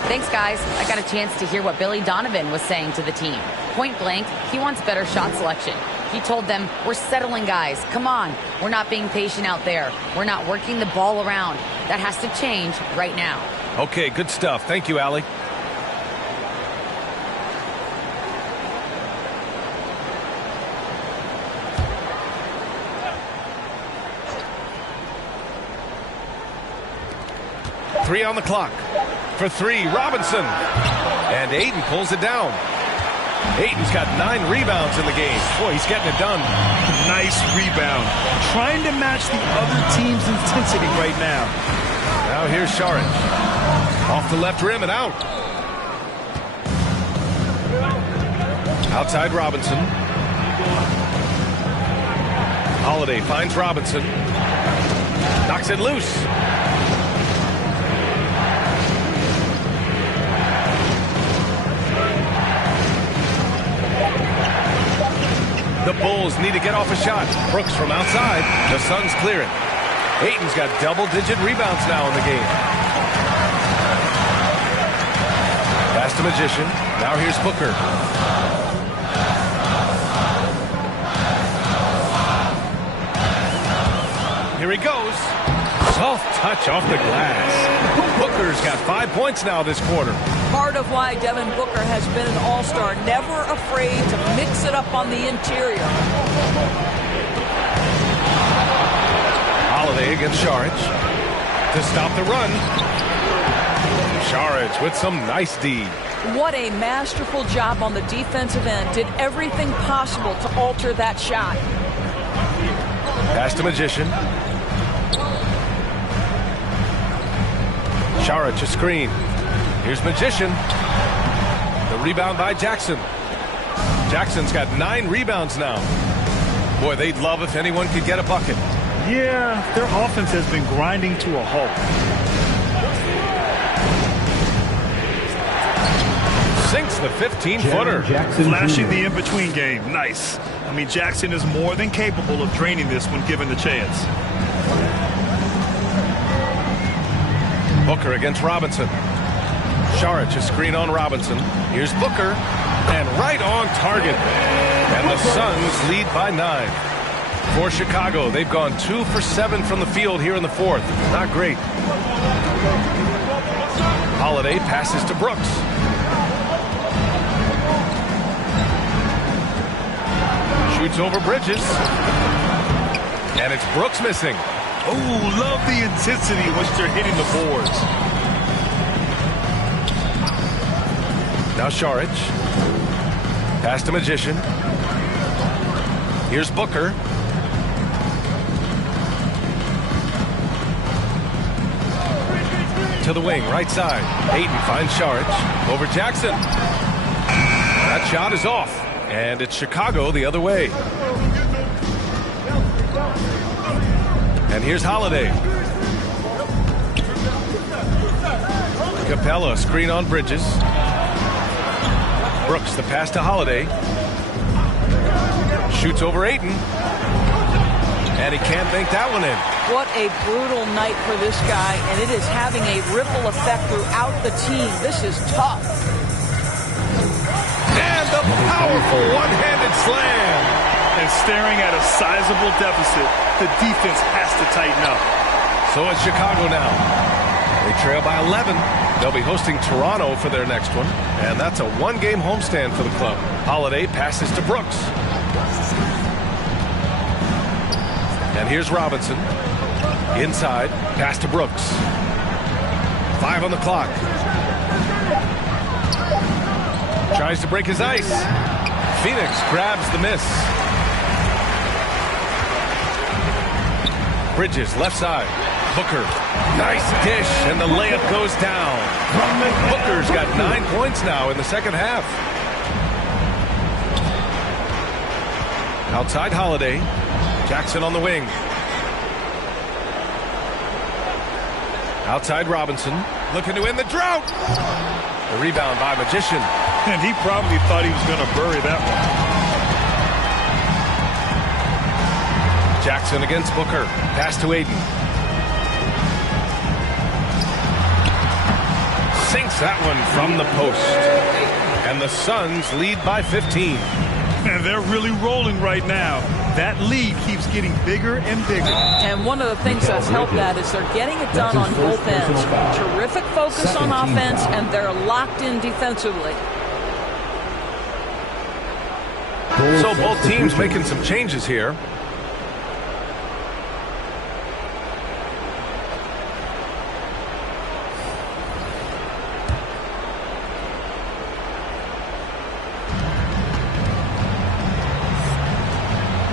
Thanks, guys. I got a chance to hear what Billy Donovan was saying to the team. Point blank, he wants better shot selection. He told them, we're settling, guys. Come on. We're not being patient out there. We're not working the ball around. That has to change right now. Okay, good stuff. Thank you, Allie. Three on the clock. For 3, Robinson. And Aiden pulls it down. Aiden's got 9 rebounds in the game. Boy, he's getting it done. Nice rebound. Trying to match the other team's intensity right now. Now here's Saric. Off the left rim and out. Outside Robinson. Holiday finds Robinson. Knocks it loose. The Bulls need to get off a shot. Brooks from outside. The Suns clear it. Aiton's got double-digit rebounds now in the game. Pass to Magician. Now here's Booker. Here he goes. Soft touch off the glass. Booker's got 5 points now this quarter. Part of why Devin Booker has been an all-star, never afraid to mix it up on the interior. Holiday against Saric to stop the run. Saric with some nice D. What a masterful job on the defensive end. Did everything possible to alter that shot. Pass to Magician. Saric a screen. Here's Magician. The rebound by Jackson. Jackson's got 9 rebounds now. Boy, they'd love if anyone could get a bucket. Yeah, their offense has been grinding to a halt. Sinks the 15-footer. Flashing the in-between game. Nice. I mean, Jackson is more than capable of draining this when given the chance. Booker against Robinson. Saric, a screen on Robinson. Here's Booker. And right on target. And the Suns lead by 9. For Chicago, they've gone 2 for 7 from the field here in the 4th. Not great. Holiday passes to Brooks. Shoots over Bridges. And it's Brooks missing. Oh, love the intensity in which they're hitting the boards. Now Saric. Pass to Magician. Here's Booker. To the wing, right side. Ayton finds Saric. Over Jackson. That shot is off. And it's Chicago the other way. And here's Holiday. Capella, screen on Bridges. Brooks, the pass to Holiday. Shoots over Ayton. And he can't bank that one in. What a brutal night for this guy, and it is having a ripple effect throughout the team. This is tough. And the powerful one-handed slam. And staring at a sizable deficit, the defense has to tighten up. So it's Chicago now. They trail by 11. They'll be hosting Toronto for their next one. And that's a 1-game homestand for the club. Holiday passes to Brooks. And here's Robinson. Inside, pass to Brooks. 5 on the clock. Tries to break his ice. Phoenix grabs the miss. Bridges, left side. Booker, nice dish, and the layup goes down. Booker's got 9 points now in the second half. Outside Holiday. Jackson on the wing. Outside Robinson. Looking to end the drought. The rebound by Magician. And he probably thought he was going to bury that one. Jackson against Booker. Pass to Ayton. Sinks that one from the post. And the Suns lead by 15. And they're really rolling right now. That lead keeps getting bigger and bigger. And one of the things that's helped that is they're getting it done on both ends. Terrific focus on offense, and they're locked in defensively. So both teams making some changes here.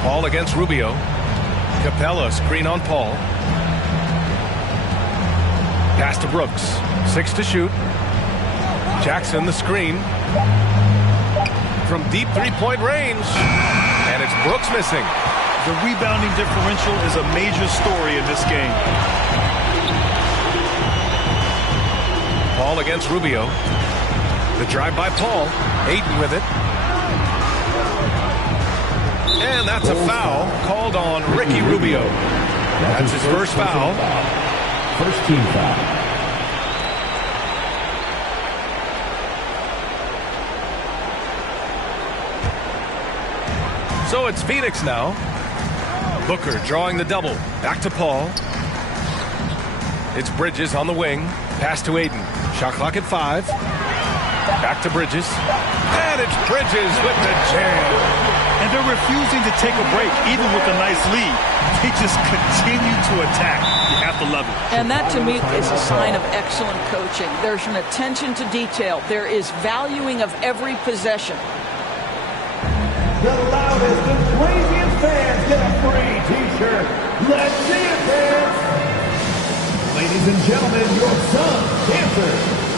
Paul against Rubio. Capella, screen on Paul. Pass to Brooks. 6 to shoot. Jackson, the screen. From deep three-point range. And it's Brooks missing. The rebounding differential is a major story in this game. Paul against Rubio. The drive by Paul. Ayton with it. And that's a foul called on Ricky Rubio. That's his first foul. First team foul. So it's Phoenix now. Booker drawing the double. Back to Paul. It's Bridges on the wing. Pass to Ayton. Shot clock at 5. Back to Bridges. And it's Bridges with the jam. And they're refusing to take a break, even with a nice lead. They just continue to attack. You have to love it. And that, to me, is a sign of excellent coaching. There's an attention to detail. There is valuing of every possession. The loudest and craziest fans get a free T-shirt. Let's see it, fans. Ladies and gentlemen, your Suns dancers.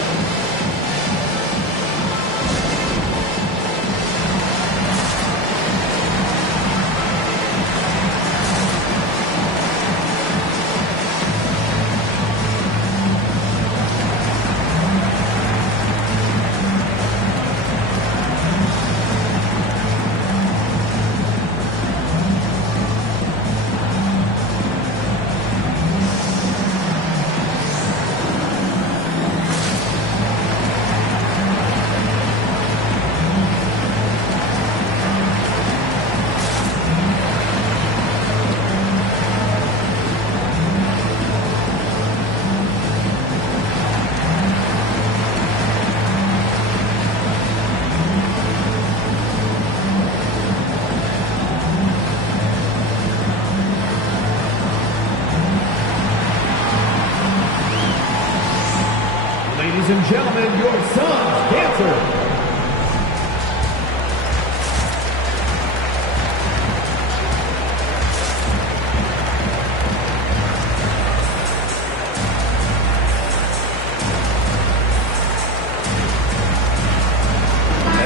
and gentlemen, your son's dancer.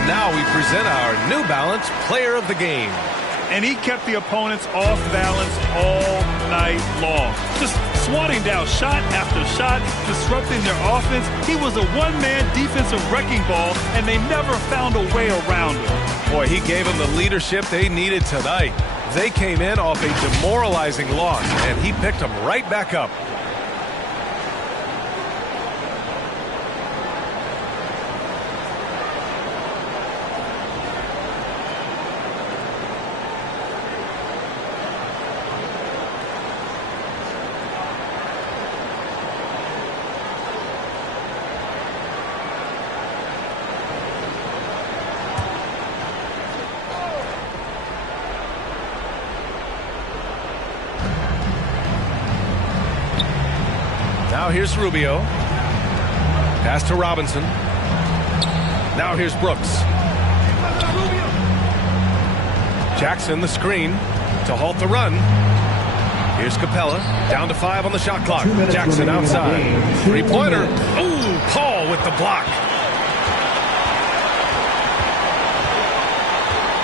Now we present our New Balance Player of the Game. And he kept the opponents off balance all night long. Just swatting down shot after shot, disrupting their offense. He was a one-man defensive wrecking ball, and they never found a way around him. Boy, he gave them the leadership they needed tonight. They came in off a demoralizing loss, and he picked them right back up. Now here's Rubio. Pass to Robinson. Now here's Brooks. Jackson the screen to halt the run. Here's Capella. Down to 5 on the shot clock. Jackson outside. Three-pointer. Ooh, Paul with the block.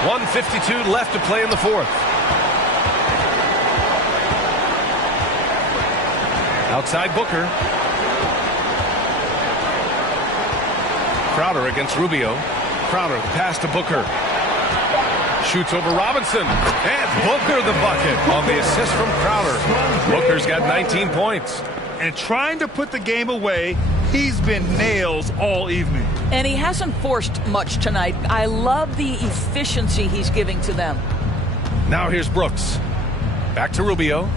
1:52 left to play in the fourth. Outside Booker. Crowder against Rubio. Crowder, the pass to Booker. Shoots over Robinson. And Booker the bucket on the assist from Crowder. Booker's got 19 points. And trying to put the game away, he's been nails all evening. And he hasn't forced much tonight. I love the efficiency he's giving to them. Now here's Brooks. Back to Rubio.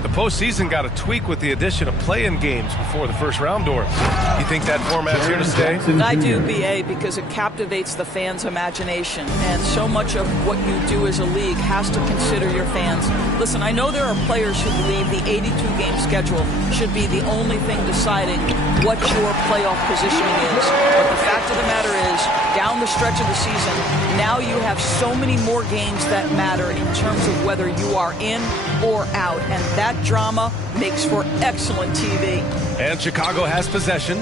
The postseason got a tweak with the addition of play-in games before the first round door. You think that format's here to stay? I do, BA, because it captivates the fans' imagination. And so much of what you do as a league has to consider your fans. Listen, I know there are players who believe the 82-game schedule should be the only thing deciding what your playoff positioning is. But the fact of the matter is, down the stretch of the season, now you have so many more games that matter in terms of whether you are in or out. And that drama makes for excellent TV. And Chicago has possession,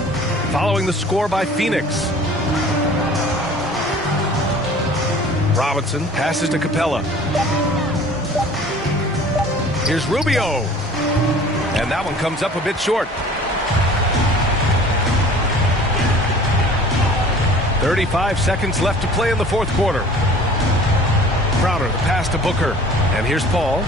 following the score by Phoenix. Robinson passes to Capella. Here's Rubio. And that one comes up a bit short. 35 seconds left to play in the fourth quarter. Crowder, the pass to Booker. And here's Paul.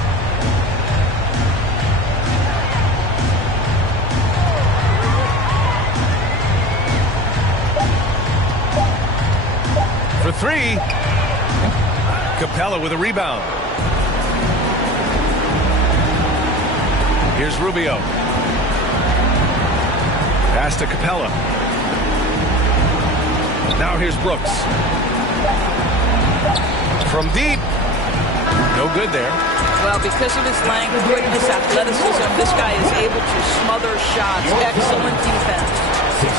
For three. Capella with a rebound. Here's Rubio. Pass to Capella. Now here's Brooks. From deep. No good there. Well, because of his length, quickness, athleticism, this guy is able to smother shots. Excellent defense.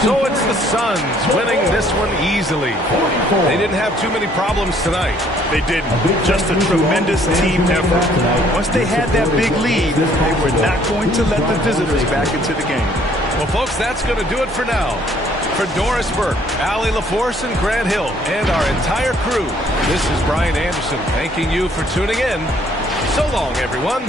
So it's the Suns winning this one easily. They didn't have too many problems tonight. They didn't. Just a tremendous team effort. Once they had that big lead, they were not going to let the visitors back into the game. Well, folks, that's going to do it for now. For Doris Burke, Allie LaForce, and Grant Hill, and our entire crew, this is Brian Anderson thanking you for tuning in. So long, everyone.